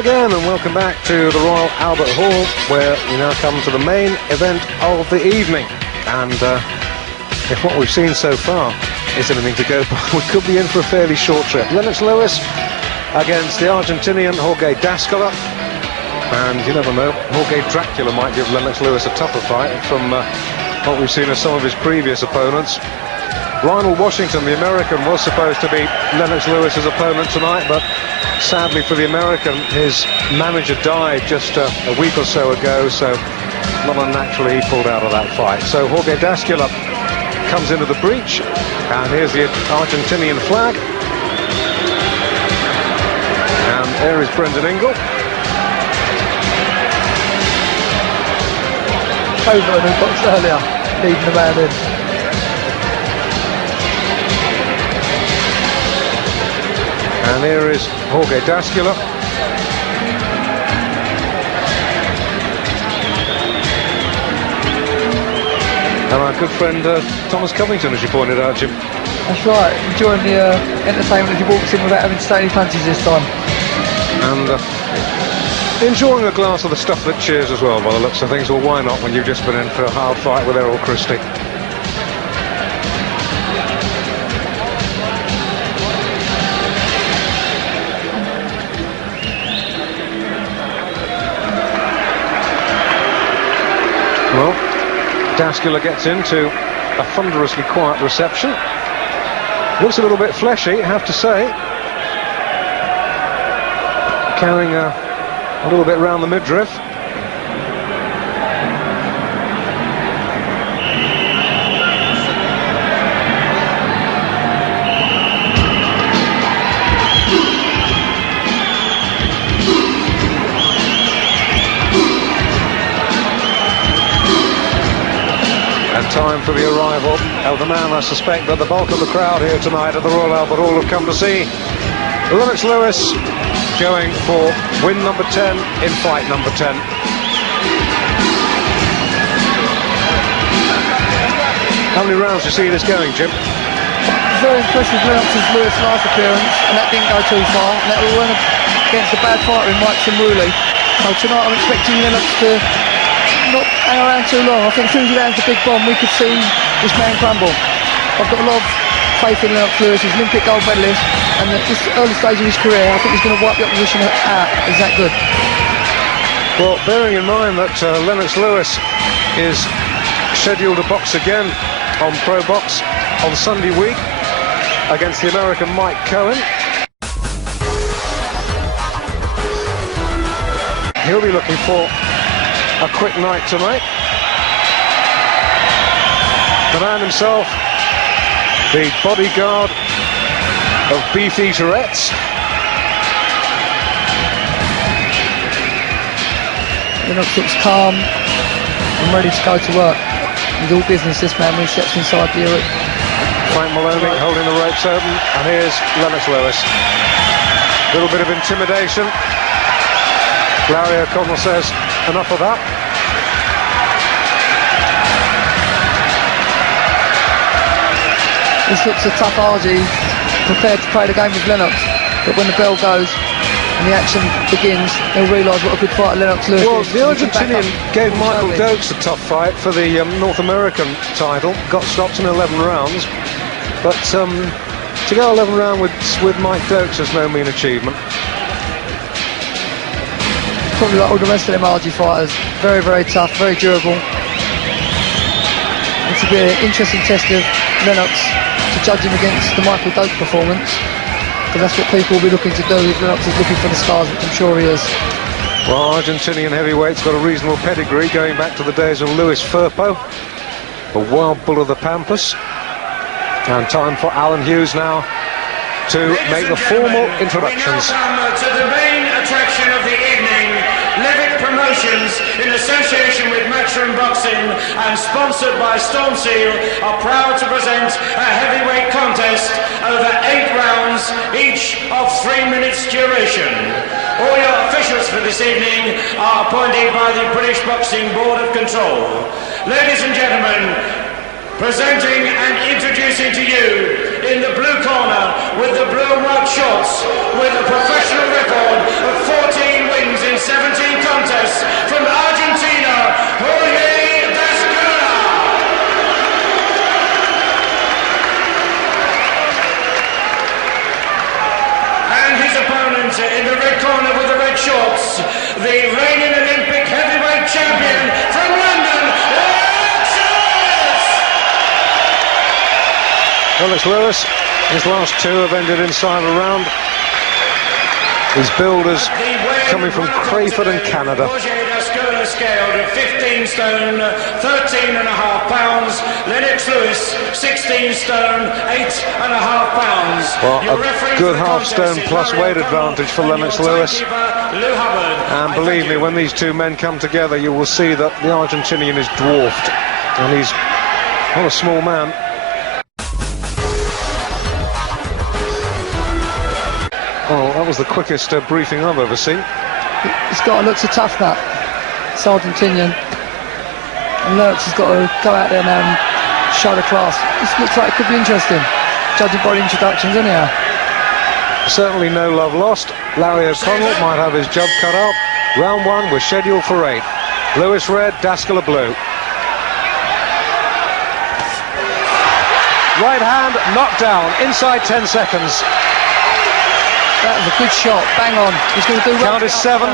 again and welcome back to the Royal Albert Hall, where we now come to the main event of the evening. And if what we've seen so far is anything to go by, we could be in for a fairly short trip. Lennox Lewis against the Argentinian Jorgé Dascola. And you never know, Jorgé Dracula might give Lennox Lewis a tougher fight from what we've seen as some of his previous opponents. Lionel Washington, the American, was supposed to be Lennox Lewis's opponent tonight, but sadly for the American, his manager died just a week or so ago, so not unnaturally he pulled out of that fight. So Jorgé Dascola comes into the breach, and here's the Argentinian flag. And there is Brendan Ingle. Over who boxed earlier, leading the man in. And here is Jorgé Dascola. And our good friend Thomas Covington, as you pointed out, Jim. That's right, enjoying the entertainment as he walks in without having to take any punches this time. And enjoying a glass of the stuff that cheers as well, by the looks of things. Well, why not when you've just been in for a hard fight with Errol Christie? Well, Dascola gets into a thunderously quiet reception. Looks a little bit fleshy, I have to say. Carrying a little bit round the midriff. Time for the arrival of the man I suspect that the bulk of the crowd here tonight at the Royal Albert Hall have come to see. Lennox Lewis going for win number 10 in fight number 10. How many rounds do you see this going, Jim? Very impressive Lennox's Lewis last appearance, and that didn't go too far. And that will run against a bad fighter in Mike Simuli. So tonight I'm expecting Lennox to not hang around too long. I think as soon as he lands the big bomb, we could see this man crumble. I've got a lot of faith in Lennox Lewis. He's an Olympic gold medalist, and at this early stage of his career, I think he's going to wipe the opposition out. Is that good? Well, bearing in mind that Lennox Lewis is scheduled to box again on Pro Box on Sunday week against the American Mike Cohen. He'll be looking for a quick night tonight. The man himself, the bodyguard of Beef Eaterettes. Lennox looks calm and ready to go to work. He's all business, this man, when he steps inside the ring. Frank Maloney holding the ropes open, and here's Lennox Lewis. A little bit of intimidation. Larry O'Konnell says, enough of that. This looks a tough RG, prepared to play the game with Lennox, but when the bell goes and the action begins, he'll realise what a good fighter Lennox Lewis is. Well, the Argentinian gave Michael Dokes a tough fight for the North American title, got stopped in 11 rounds, but to go 11 rounds with Mike Dokes is no mean achievement. Probably like all the rest of them RG fighters, very, very tough, very durable. It's to be an interesting test of Lennox to judge him against the Michael Dokes performance, because that's what people will be looking to do if Lennox is looking for the stars, which I'm sure he is. Well, Argentinian heavyweight's got a reasonable pedigree going back to the days of Luis Firpo, a wild bull of the Pampas. And time for Alan Hughes now to make the formal introductions. Welcome to the main attraction of the evening. Levitt Promotions, in association with Matchroom Boxing and sponsored by Storm Seal, are proud to present a heavyweight contest over 8 rounds, each of 3 minutes duration. All your officials for this evening are appointed by the British Boxing Board of Control. Ladies and gentlemen, presenting and introducing to you in the blue corner with the blue and white shorts with a professional record of 14 wins 17 contests from Argentina, Jorgé Dascola. And his opponent in the red corner with the red shorts, the reigning Olympic heavyweight champion from London, Леннокс Lewis, his last two have ended inside a round. His builders coming from Crayford in Canada. Jorgé Dascola scaled at 15 stone, 13 and a half pounds. Леннокс Lewis, 16 stone, 8 and a half pounds. Well, a good half stone plus weight advantage for Lennox Lewis. And believe me, when these two men come together, you will see that the Argentinian is dwarfed. And he's not a small man. Oh, that was the quickest briefing I've ever seen. He's got to look so tough, that. It's Argentinian. And Lennox has got to go out there now and show the class. This looks like it could be interesting, judging by the introductions anyhow. Certainly no love lost. Larry O'Konnell might have his job cut out. Round one was scheduled for 8. Lewis red, Dascola blue. Right hand, knocked down, inside 10 seconds. That was a good shot, bang on. He's going to do well. Count is 7.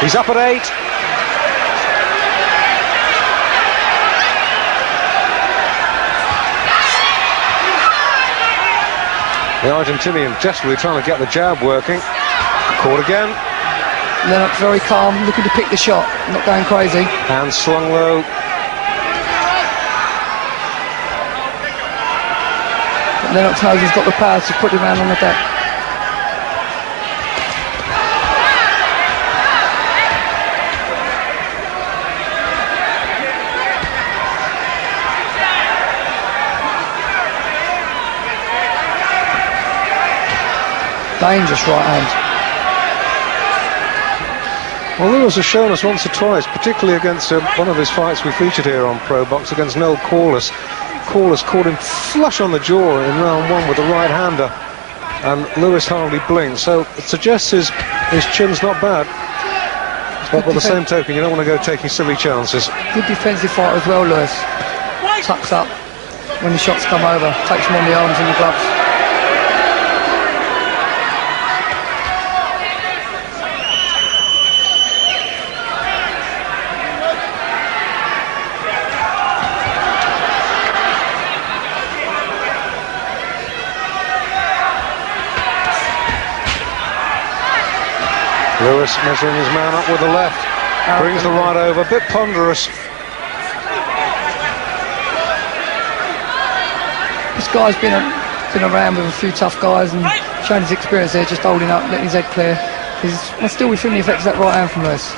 He's up at 8. The Argentinian desperately trying to get the jab working. Caught again. Lennox very calm, looking to pick the shot, not going crazy. Hand slung low. But Lennox knows he's got the power to put the man on the deck. Dangerous right hand. Well, Lewis has shown us once or twice, particularly against one of his fights we featured here on Pro Box against Noel Corliss. Corliss caught him flush on the jaw in round 1 with the right-hander, and Lewis hardly blinked. So it suggests his chin's not bad. But by the same token, you don't want to go taking silly chances. Good defensive fight as well, Lewis. Tucks up when the shots come over, takes him on the arms and the gloves. Lewis measuring his man up with the left, brings the right over, a bit ponderous. This guy's been around with a few tough guys and shown his experience there, just holding up, letting his head clear. He's still feeling the effects of that right hand from Lewis.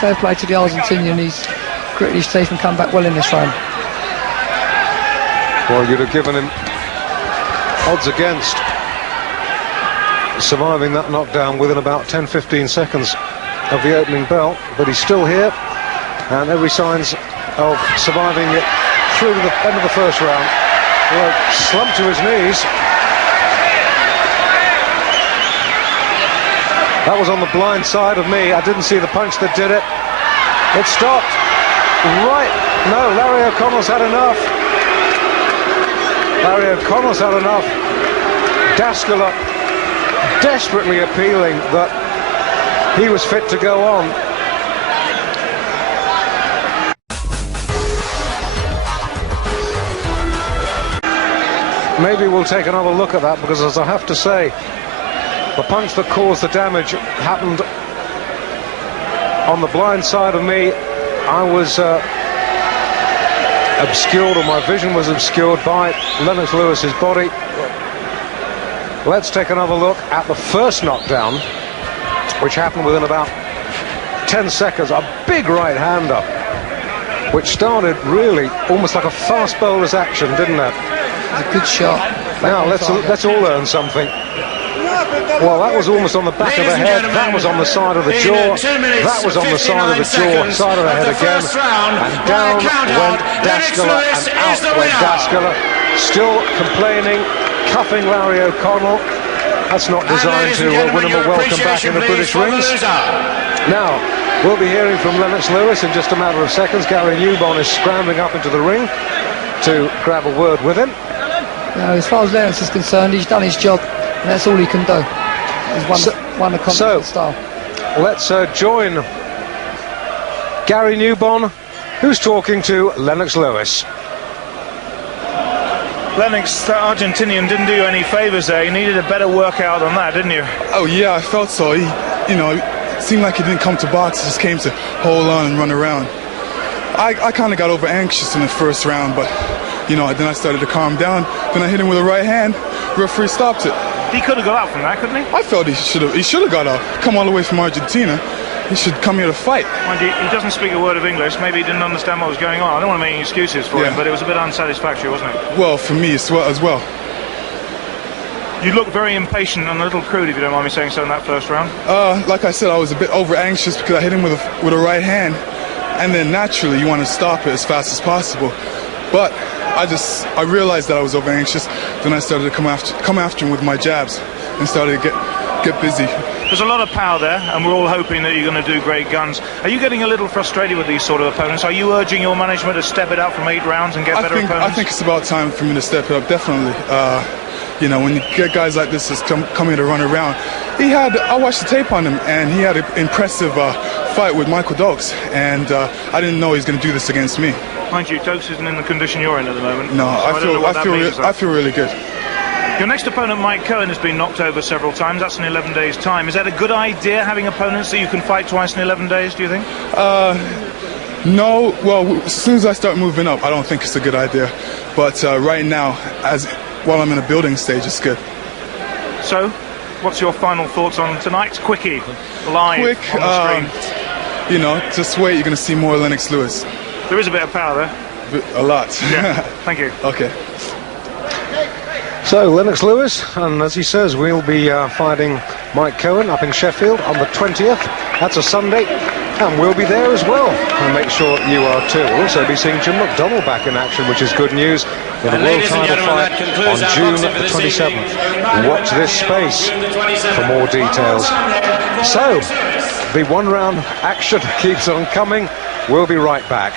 Fair play to the Argentinian, he's gritted his teeth and come back well in this round. Well, you'd have given him odds against surviving that knockdown within about 10-15 seconds of the opening bell, but he's still here, and every signs of surviving it through to the end of the first round. Well, slumped to his knees. That was on the blind side of me. I didn't see the punch that did it. It stopped. Right. No, Larry O'Connell's had enough. Larry O'Connell's had enough. Dascola desperately appealing that he was fit to go on. Maybe we'll take another look at that, because as I have to say, the punch that caused the damage happened on the blind side of me. I was obscured, or my vision was obscured by Lennox Lewis's body. Let's take another look at the first knockdown, which happened within about 10 seconds, a big right hander, which started really almost like a fast bowler's action, didn't it? It's a good shot. Now let's all learn something. Well, that was almost on the back of the head, that was on the side of the jaw, that was on the side of the jaw, side of the head again, and down went Dascola and out went Dascola, still complaining, cuffing Larry O'Konnell. That's not designed to win him a welcome back in the British rings. Now, we'll be hearing from Lennox Lewis in just a matter of seconds. Gary Newbon is scrambling up into the ring to grab a word with him. As far as Lennox is concerned, he's done his job, and that's all he can do. He's won the Continental style. Let's join Gary Newbon, who's talking to Lennox Lewis. Lennox, that Argentinian didn't do you any favours there. You needed a better workout than that, didn't you? Oh yeah, I felt so. It seemed like he didn't come to box, he just came to hold on and run around. I kind of got over anxious in the first round, but then I started to calm down. Then I hit him with a right hand. The referee stopped it. He could have got out from that, couldn't he? I felt he should have got out. Come all the way from Argentina. He should come here to fight. Mind you, he doesn't speak a word of English. Maybe he didn't understand what was going on. I don't want to make any excuses for him, but it was a bit unsatisfactory, wasn't it? Well, for me as well. You looked very impatient and a little crude, if you don't mind me saying so, in that first round. Like I said, I was a bit over anxious because I hit him with a right hand, and then naturally you want to stop it as fast as possible. But I realized that I was over anxious. Then I started to come after him with my jabs and started to get busy. There's a lot of power there, and we're all hoping that you're going to do great guns. Are you getting a little frustrated with these sort of opponents? Are you urging your management to step it up from 8 rounds and get better opponents? I think it's about time for me to step it up, definitely. When you get guys like this that's coming to run around, I watched the tape on him, and he had an impressive fight with Michael Dokes, and I didn't know he was going to do this against me. Mind you, Dokes isn't in the condition you're in at the moment. No, so I feel really good. Your next opponent, Mike Cohen, has been knocked over several times. That's in 11 days' time. Is that a good idea, having opponents that you can fight twice in 11 days, do you think? No. Well, as soon as I start moving up, I don't think it's a good idea. But right now, while I'm in a building stage, it's good. So, what's your final thoughts on tonight's quickie, live on the screen? Just wait. You're going to see more Lennox Lewis. There is a bit of power there. A lot. Yeah. Thank you. Okay. So, Lennox Lewis, and as he says, we'll be fighting Mike Cohen up in Sheffield on the 20th. That's a Sunday, and we'll be there as well. And make sure you are too. We'll also be seeing Jim McDonnell back in action, which is good news, in a world title fight on June the 27th. Watch this space for more details. So, the one-round action keeps on coming. We'll be right back.